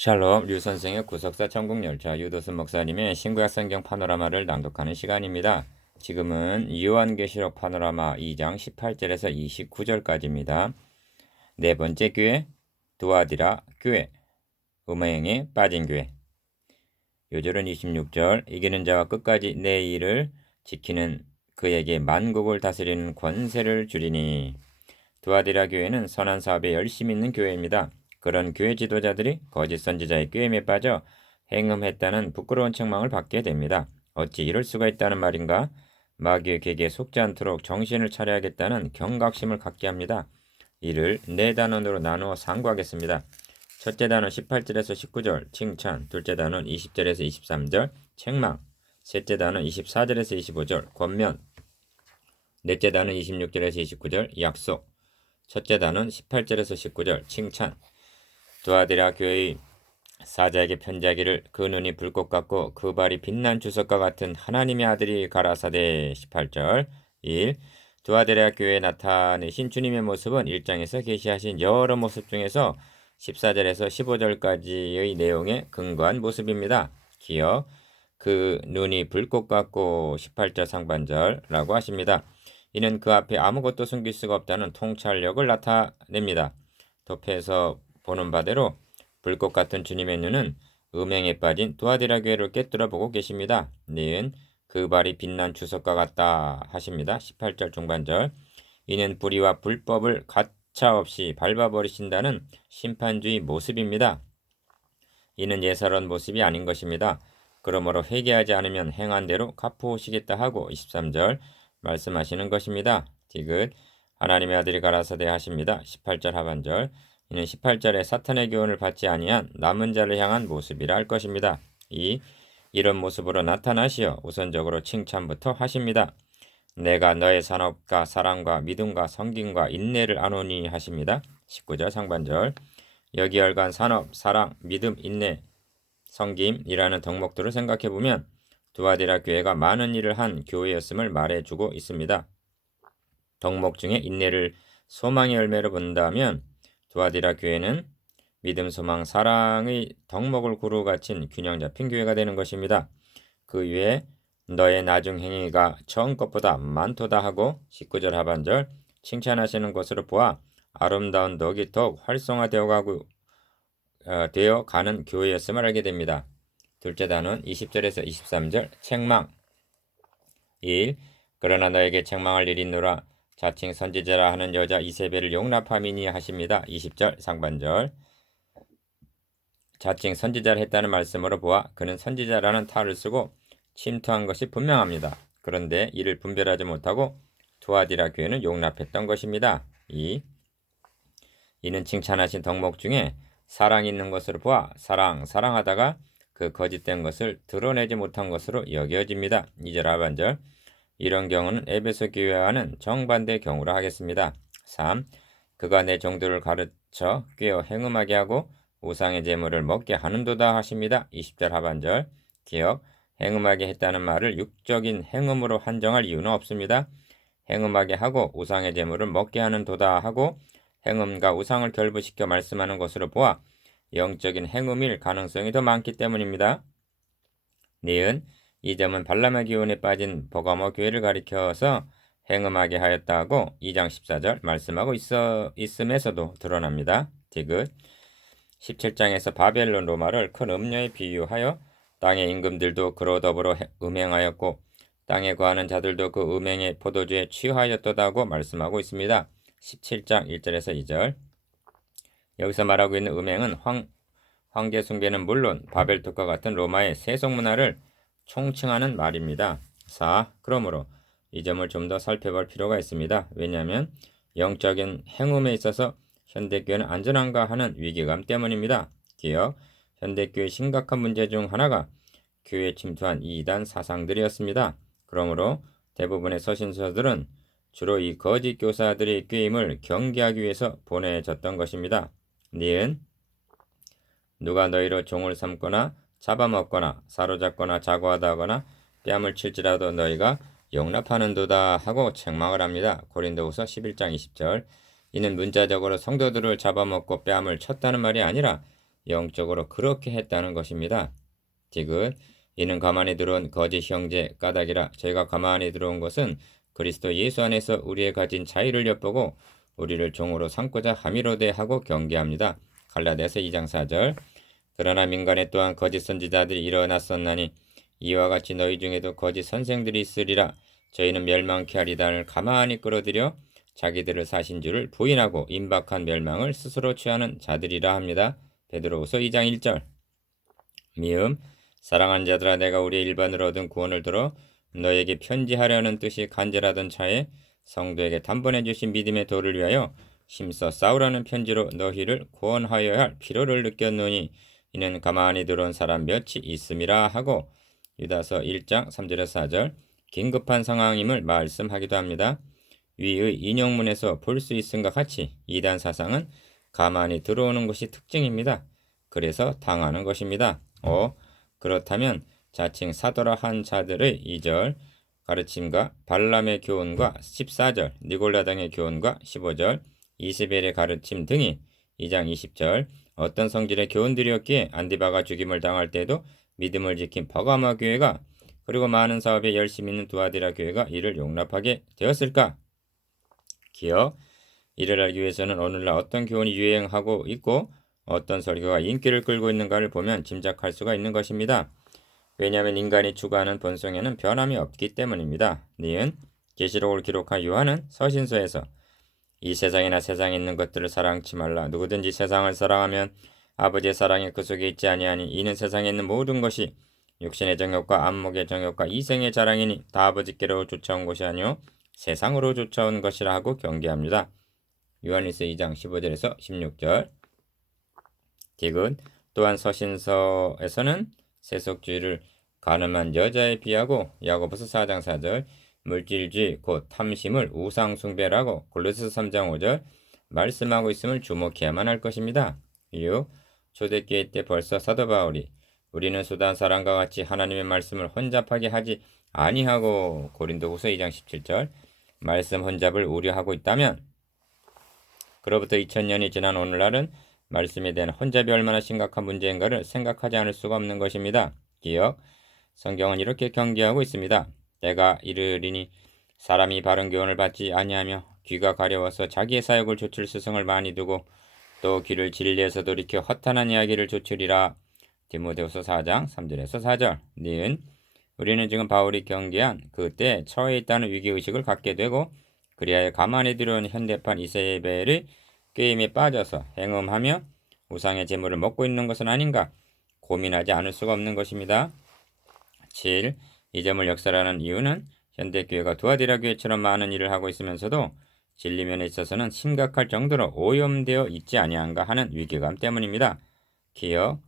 샬롬 류선생의 구속사 천국열차 유도순 목사님의 신구약 성경 파노라마를 낭독하는 시간입니다. 지금은 요한계시록 파노라마 2장 18절에서 29절까지입니다. 네 번째 교회, 두아디라 교회, 음행에 빠진 교회. 요절은 26절, 이기는 자와 끝까지 내 일을 지키는 그에게 만국을 다스리는 권세를 주리니. 두아디라 교회는 선한 사업에 열심히 있는 교회입니다. 그런 교회 지도자들이 거짓 선지자의 꾀임에 빠져 행음했다는 부끄러운 책망을 받게 됩니다. 어찌 이럴 수가 있다는 말인가? 마귀의 계기에 속지 않도록 정신을 차려야겠다는 경각심을 갖게 합니다. 이를 네 단원으로 나누어 상고하겠습니다. 첫째 단원 18절에서 19절 칭찬, 둘째 단원 20절에서 23절 책망, 셋째 단원 24절에서 25절 권면, 넷째 단원 26절에서 29절 약속, 첫째 단원 18절에서 19절 칭찬. 두아디라 교회의 사자에게 편지하기를 그 눈이 불꽃 같고 그 발이 빛난 주석과 같은 하나님의 아들이 가라사대. 18절 1. 두아디라 교회에 나타내신 주님의 모습은 1장에서 계시하신 여러 모습 중에서 14절에서 15절까지의 내용에 근거한 모습입니다. 기억, 그 눈이 불꽃 같고 18절 상반절라고 하십니다. 이는 그 앞에 아무것도 숨길 수가 없다는 통찰력을 나타냅니다. 도표에서 보는 바대로 불꽃 같은 주님의 눈은 음행에 빠진 두아디라 교회를 꿰뚫어 보고 계십니다. 니은 그 발이 빛난 주석과 같다 하십니다. 18절 중반절. 이는 불의와 불법을 가차없이 밟아버리신다는 심판주의 모습입니다. 이는 예사로운 모습이 아닌 것입니다. 그러므로 회개하지 않으면 행한 대로 갚으시겠다 하고 23절 말씀하시는 것입니다. 디귿 하나님의 아들이 가라사대 하십니다. 18절 하반절. 이는 18절에 사탄의 교훈을 받지 아니한 남은 자를 향한 모습이라 할 것입니다. 이런 모습으로 나타나시어 우선적으로 칭찬부터 하십니다. 내가 너의 산업과 사랑과 믿음과 성김과 인내를 아노니 하십니다. 19절 상반절. 여기 열간 산업, 사랑, 믿음, 인내, 성김이라는 덕목들을 생각해보면 두아디라 교회가 많은 일을 한 교회였음을 말해주고 있습니다. 덕목 중에 인내를 소망의 열매로 본다면 두아디라 교회는 믿음, 소망, 사랑의 덕목을 고루 갖춘 균형 잡힌 교회가 되는 것입니다. 그 위에 너의 나중 행위가 처음 것보다 많도다 하고 19절 하반절 칭찬하시는 것으로 보아 아름다운 덕이 더욱 활성화되어 가는 교회였음을 알게 됩니다. 둘째 단원 20절에서 23절 책망 1. 그러나 너에게 책망할 일이 있노라. 자칭 선지자라 하는 여자 이세벨을 용납함이니 하십니다. 20절 상반절. 자칭 선지자를 했다는 말씀으로 보아 그는 선지자라는 탈을 쓰고 침투한 것이 분명합니다. 그런데 이를 분별하지 못하고 두아디라 교회는 용납했던 것입니다. 2. 이는 칭찬하신 덕목 중에 사랑이 있는 것으로 보아 사랑하다가 그 거짓된 것을 드러내지 못한 것으로 여겨집니다. 2절 하반절. 이런 경우는 에베소 교회와는 정반대의 경우라 하겠습니다. 3. 그가 내 종들을 가르쳐 꾀어 행음하게 하고 우상의 제물을 먹게 하는도다 하십니다. 20절 하반절. 기억, 행음하게 했다는 말을 육적인 행음으로 한정할 이유는 없습니다. 행음하게 하고 우상의 제물을 먹게 하는도다 하고 행음과 우상을 결부시켜 말씀하는 것으로 보아 영적인 행음일 가능성이 더 많기 때문입니다. 니은 이 점은 발람의 기운에 빠진 버가모 교회를 가리켜서 행음하게 하였다고 2장 14절 말씀하고 있음에서도 드러납니다. 디귿 17장에서 바벨론 로마를 큰 음녀에 비유하여 땅의 임금들도 그로 더불어 음행하였고 땅에 거하는 자들도 그 음행의 포도주에 취하였도다고 말씀하고 있습니다. 17장 1절에서 2절. 여기서 말하고 있는 음행은 황제 숭배는 물론 바벨탑과 같은 로마의 세속 문화를 총칭하는 말입니다. 4. 그러므로 이 점을 좀 더 살펴볼 필요가 있습니다. 왜냐하면 영적인 행음에 있어서 현대교회는 안전한가 하는 위기감 때문입니다. 기억, 현대교회의 심각한 문제 중 하나가 교회에 침투한 이단 사상들이었습니다. 그러므로 대부분의 서신서들은 주로 이 거짓 교사들의 꾀임을 경계하기 위해서 보내졌던 것입니다. 니은 누가 너희로 종을 삼거나 잡아먹거나 사로잡거나 자고하다 하거나 뺨을 칠지라도 너희가 용납하는도다 하고 책망을 합니다. 고린도후서 11장 20절. 이는 문자적으로 성도들을 잡아먹고 뺨을 쳤다는 말이 아니라 영적으로 그렇게 했다는 것입니다. 디귿 이는 가만히 들어온 거짓 형제 까닭이라. 저희가 가만히 들어온 것은 그리스도 예수 안에서 우리의 가진 자유를 엿보고 우리를 종으로 삼고자 함이로되 하고 경계합니다. 갈라디아서 2장 4절. 그러나 민간에 또한 거짓 선지자들이 일어났었나니 이와 같이 너희 중에도 거짓 선생들이 있으리라. 저희는 멸망케 할 이단을 가만히 끌어들여 자기들을 사신 줄을 부인하고 임박한 멸망을 스스로 취하는 자들이라 합니다. 베드로후서 2장 1절. 미음 사랑하는 자들아, 내가 우리의 일반으로 얻은 구원을 들어 너에게 편지하려는 뜻이 간절하던 차에 성도에게 단번에 주신 믿음의 도를 위하여 힘써 싸우라는 편지로 너희를 구원하여야 할 필요를 느꼈노니 이는 가만히 들어온 사람 몇이 있음이라 하고 유다서 1장 3절에서 4절. 긴급한 상황임을 말씀하기도 합니다. 위의 인용문에서 볼 수 있음과 같이 이단 사상은 가만히 들어오는 것이 특징입니다. 그래서 당하는 것입니다. 그렇다면 자칭 사도라 한 자들의 2절 가르침과 발람의 교훈과 14절 니골라당의 교훈과 15절 이세벨의 가르침 등이 2장 20절 어떤 성질의 교훈들이었기에 안디바가 죽임을 당할 때도 믿음을 지킨 버가마 교회가 그리고 많은 사업에 열심히 있는 두아디라 교회가 이를 용납하게 되었을까? 기억. 이를 알기 위해서는 오늘날 어떤 교훈이 유행하고 있고 어떤 설교가 인기를 끌고 있는가를 보면 짐작할 수가 있는 것입니다. 왜냐하면 인간이 추구하는 본성에는 변함이 없기 때문입니다. 니은 계시록을 기록한 요한은 서신서에서 이 세상이나 세상에 있는 것들을 사랑치 말라. 누구든지 세상을 사랑하면 아버지의 사랑이 그 속에 있지 아니하니 이는 세상에 있는 모든 것이 육신의 정욕과 안목의 정욕과 이생의 자랑이니 다 아버지께로 쫓아온 것이 아니요 세상으로 쫓아온 것이라 하고 경계합니다. 요한일서 2장 15절에서 16절. 디귿 또한 서신서에서는 세속주의를 가늠한 여자에 비하고 야고보서 4장 4절 물질주의 곧 탐심을 우상숭배라고 골로새서 3장 5절 말씀하고 있음을 주목해야만 할 것입니다. 이유 초대교회 때 벌써 사도 바울이 우리는 수단 사람과 같이 하나님의 말씀을 혼잡하게 하지 아니하고 고린도후서 2장 17절 말씀 혼잡을 우려하고 있다면 그로부터 2000년이 지난 오늘날은 말씀에 대한 혼잡이 얼마나 심각한 문제인가를 생각하지 않을 수가 없는 것입니다. 기억 성경은 이렇게 경계하고 있습니다. 때가 이르리니 사람이 바른 교훈을 받지 아니하며 귀가 가려워서 자기의 사역을 조칠 스승을 많이 두고 또 귀를 진리에서 돌이켜 허탄한 이야기를 조치리라. 디모데후서 4장 3절에서 4절. 니은 우리는 지금 바울이 경계한 그때 처해 있다는 위기의식을 갖게 되고 그리하여 가만히 들어온 현대판 이세벨의 게임에 빠져서 행음하며 우상의 재물을 먹고 있는 것은 아닌가 고민하지 않을 수가 없는 것입니다. 7. 이 점을 역설하는 이유는 현대교회가 두아디라 교회처럼 많은 일을 하고 있으면서도 진리면에 있어서는 심각할 정도로 오염되어 있지 아니한가 하는 위기감 때문입니다. 기억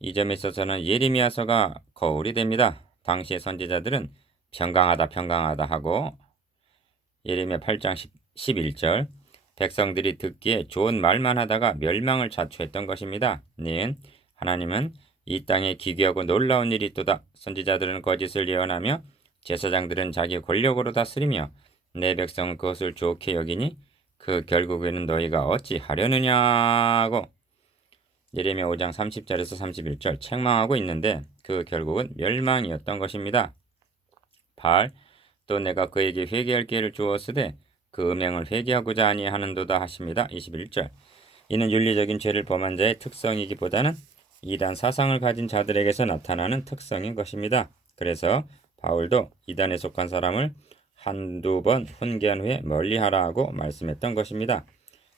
이 점에 있어서는 예레미야서가 거울이 됩니다. 당시의 선지자들은 평강하다 하고 예레미야 8장 11절 백성들이 듣기에 좋은 말만 하다가 멸망을 자초했던 것입니다. 하나님은 이 땅에 기괴하고 놀라운 일이 있도다. 선지자들은 거짓을 예언하며 제사장들은 자기 권력으로 다스리며 내 백성은 그것을 좋게 여기니 그 결국에는 너희가 어찌 하려느냐고 예레미야 5장 30절에서 31절 책망하고 있는데 그 결국은 멸망이었던 것입니다. 8. 또 내가 그에게 회개할 기회를 주었으되 그 음행을 회개하고자 아니하는도다 하십니다. 21절 이는 윤리적인 죄를 범한 자의 특성이기보다는 이단 사상을 가진 자들에게서 나타나는 특성인 것입니다. 그래서 바울도 이단에 속한 사람을 한두 번 훈계한 후에 멀리하라 하고 말씀했던 것입니다.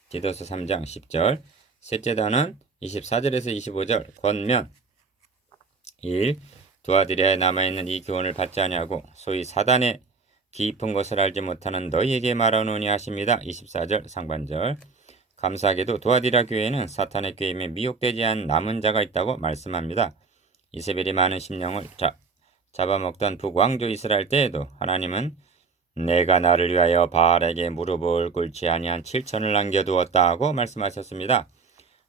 디도서 3장 10절 셋째 단은 24절에서 25절 권면 1. 두아디라에 남아있는 이 교훈을 받지 아니하고 소위 사단의 깊은 것을 알지 못하는 너희에게 말하노니 하십니다. 24절 상반절 감사하게도 두아디라 교회에는 사탄의 꾀임에 미혹되지 않은 남은 자가 있다고 말씀합니다. 이세벨이 많은 심령을 잡아먹던 북왕조 이스라엘 때에도 하나님은 내가 나를 위하여 바알에게 무릎을 꿇지 아니한 7천을 남겨두었다 하고 말씀하셨습니다.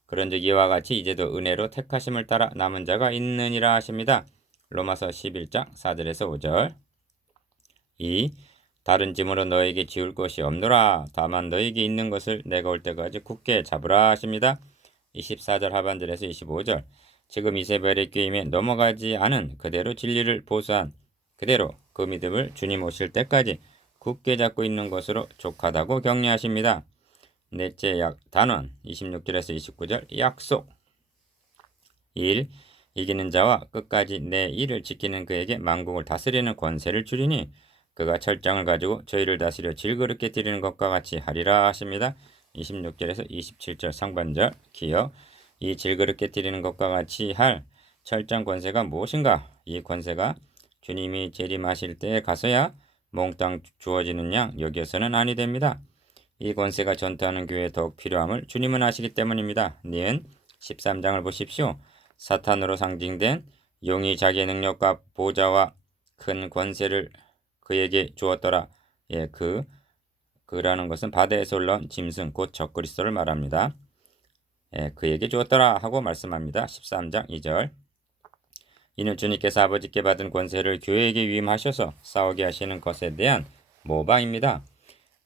그런즉 이와 같이 이제도 은혜로 택하심을 따라 남은 자가 있느니라 하십니다. 로마서 11장 4절에서 5절 2. 다른 짐으로 너에게 지울 것이 없노라. 다만 너에게 있는 것을 내가 올 때까지 굳게 잡으라 하십니다. 24절 하반절에서 25절. 지금 이세벨의 꾀임에 넘어가지 않은 그대로 진리를 보수한 그대로 그 믿음을 주님 오실 때까지 굳게 잡고 있는 것으로 족하다고 격려하십니다. 넷째 단원 26절에서 29절 약속. 1. 이기는 자와 끝까지 내 일을 지키는 그에게 만국을 다스리는 권세를 주리니 그가 철장을 가지고 저희를 다스려 질그릇게 드리는 것과 같이 하리라 하십니다. 26절에서 27절 상반절 기억. 이 질그릇게 드리는 것과 같이 할 철장 권세가 무엇인가? 이 권세가 주님이 재림하실 때에 가서야 몽땅 주어지는 양 여기에서는 아니 됩니다. 이 권세가 전투하는 교회에 더욱 필요함을 주님은 아시기 때문입니다. 니은 13장을 보십시오. 사탄으로 상징된 용이 자기의 능력과 보좌와 큰 권세를 그에게 주었더라. 예, 그라는 것은 바다에서 올라온 짐승 곧 적그리스도를 말합니다. 예, 그에게 주었더라 하고 말씀합니다. 13장 2절. 이는 주님께서 아버지께 받은 권세를 교회에게 위임하셔서 싸우게 하시는 것에 대한 모방입니다.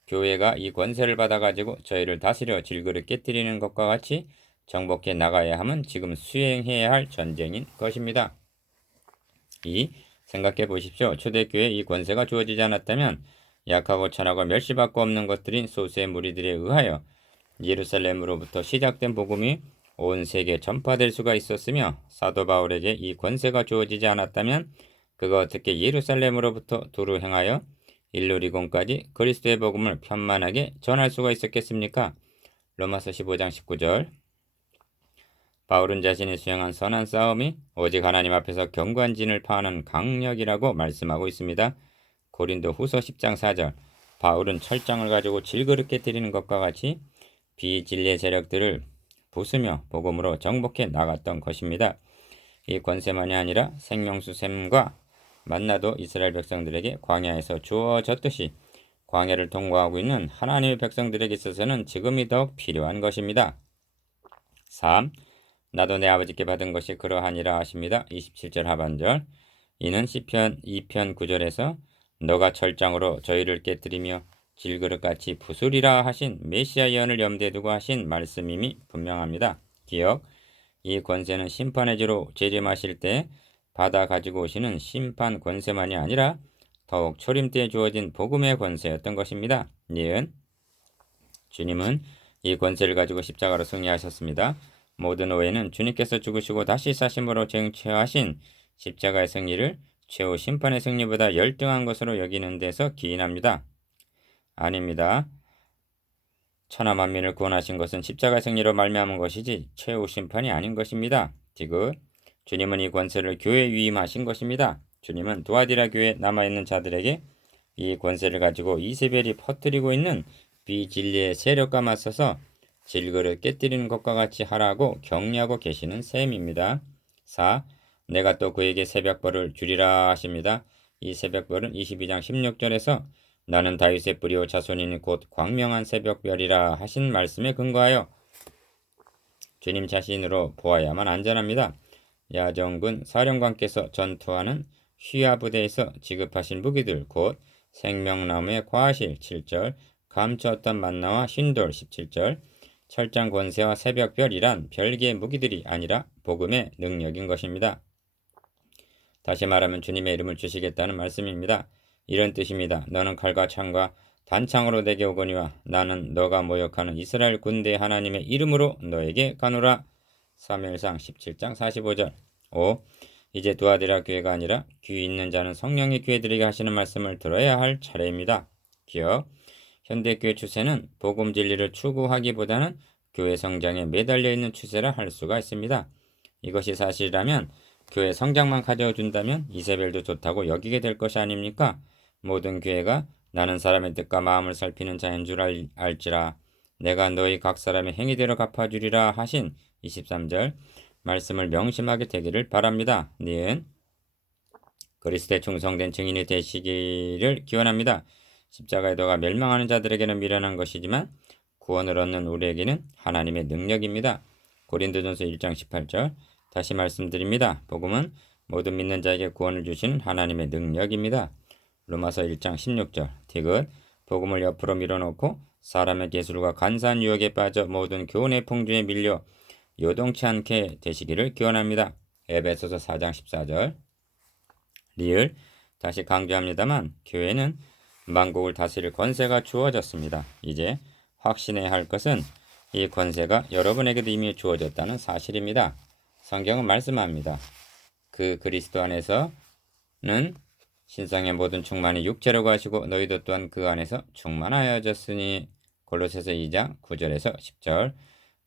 교회가 이 권세를 받아가지고 저희를 다스려 질그릇 깨뜨리는 것과 같이 정복해 나가야 함은 지금 수행해야 할 전쟁인 것입니다. 2. 생각해 보십시오. 초대교회에 이 권세가 주어지지 않았다면 약하고 천하고 멸시받고 없는 것들인 소수의 무리들에 의하여 예루살렘으로부터 시작된 복음이 온 세계에 전파될 수가 있었으며 사도 바울에게 이 권세가 주어지지 않았다면 그가 어떻게 예루살렘으로부터 두루 행하여 일루리곤까지 그리스도의 복음을 편만하게 전할 수가 있었겠습니까? 로마서 15장 19절. 바울은 자신이 수행한 선한 싸움이 오직 하나님 앞에서 경관진을 파하는 강력이라고 말씀하고 있습니다. 고린도 후서 10장 4절. 바울은 철장을 가지고 질그릇게 드리는 것과 같이 비진리의 세력들을 부수며 복음으로 정복해 나갔던 것입니다. 이 권세만이 아니라 생명수 샘과 만나도 이스라엘 백성들에게 광야에서 주어졌듯이 광야를 통과하고 있는 하나님의 백성들에게 있어서는 지금이 더욱 필요한 것입니다. 3. 나도 내 아버지께 받은 것이 그러하니라 하십니다. 27절 하반절. 이는 시편 2편 9절에서 너가 철장으로 저희를 깨뜨리며 질그릇같이 부수리라 하신 메시아 예언을 염두에 두고 하신 말씀임이 분명합니다. 기억. 이 권세는 심판의 주로 재림하실 때 받아 가지고 오시는 심판 권세만이 아니라 더욱 초림 때에 주어진 복음의 권세였던 것입니다. 니은 주님은 이 권세를 가지고 십자가로 승리하셨습니다. 모든 오해는 주님께서 죽으시고 다시 사심으로 쟁취하신 십자가의 승리를 최후 심판의 승리보다 열등한 것으로 여기는 데서 기인합니다. 아닙니다. 천하 만민을 구원하신 것은 십자가의 승리로 말미암은 것이지 최후 심판이 아닌 것입니다. 디귿. 주님은 이 권세를 교회에 위임하신 것입니다. 주님은 두아디라 교회에 남아있는 자들에게 이 권세를 가지고 이세벨이 퍼뜨리고 있는 비진리의 세력과 맞서서 질그릇 깨뜨리는 것과 같이 하라고 격려하고 계시는 셈입니다. 4. 내가 또 그에게 새벽벌을 주리라 하십니다. 이 새벽벌은 22장 16절에서 나는 다윗의 뿌리오 자손이니 곧 광명한 새벽별이라 하신 말씀에 근거하여 주님 자신으로 보아야만 안전합니다. 야정군 사령관께서 전투하는 휘하 부대에서 지급하신 무기들 곧 생명나무의 과실 7절, 감추었던 만나와 흰돌 17절, 철장 권세와 새벽별이란 별개의 무기들이 아니라 복음의 능력인 것입니다. 다시 말하면 주님의 이름을 주시겠다는 말씀입니다. 이런 뜻입니다. 너는 칼과 창과 단창으로 내게 오거니와 나는 너가 모욕하는 이스라엘 군대 하나님의 이름으로 너에게 가노라. 사무엘상 17장 45절. 5. 이제 두아디라 교회가 아니라 귀 있는 자는 성령의 교회들에게 하시는 말씀을 들어야 할 차례입니다. 기억. 현대교회 추세는 복음 진리를 추구하기보다는 교회 성장에 매달려 있는 추세라 할 수가 있습니다. 이것이 사실이라면 교회 성장만 가져준다면 이세벨도 좋다고 여기게 될 것이 아닙니까? 모든 교회가 나는 사람의 뜻과 마음을 살피는 자인 줄 알지라 내가 너희 각 사람의 행위대로 갚아주리라 하신 23절 말씀을 명심하게 되기를 바랍니다. 니은 그리스도에 충성된 증인이 되시기를 기원합니다. 십자가의 도가 멸망하는 자들에게는 미련한 것이지만 구원을 얻는 우리에게는 하나님의 능력입니다. 고린도전서 1장 18절 다시 말씀드립니다. 복음은 모든 믿는 자에게 구원을 주시는 하나님의 능력입니다. 로마서 1장 16절 디귿 복음을 옆으로 밀어놓고 사람의 예술과 간사한 유혹에 빠져 모든 교훈의 풍주에 밀려 요동치 않게 되시기를 기원합니다. 에베소서 4장 14절. 리을 다시 강조합니다만 교회는 만국을 다스릴 권세가 주어졌습니다. 이제 확신해야 할 것은 이 권세가 여러분에게도 이미 주어졌다는 사실입니다. 성경은 말씀합니다. 그 그리스도 안에서는 신성의 모든 충만이 육체로 가시고 너희도 또한 그 안에서 충만하여졌으니 골로새서 2장 9절에서 10절.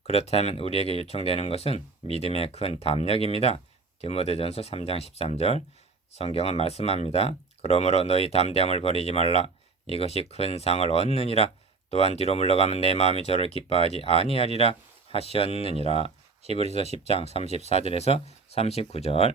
그렇다면 우리에게 요청되는 것은 믿음의 큰 담력입니다. 디모데전서 3장 13절. 성경은 말씀합니다. 그러므로 너희 담대함을 버리지 말라. 이것이 큰 상을 얻느니라. 또한 뒤로 물러가면 내 마음이 저를 기뻐하지 아니하리라 하셨느니라. 히브리서 10장 34절에서 39절.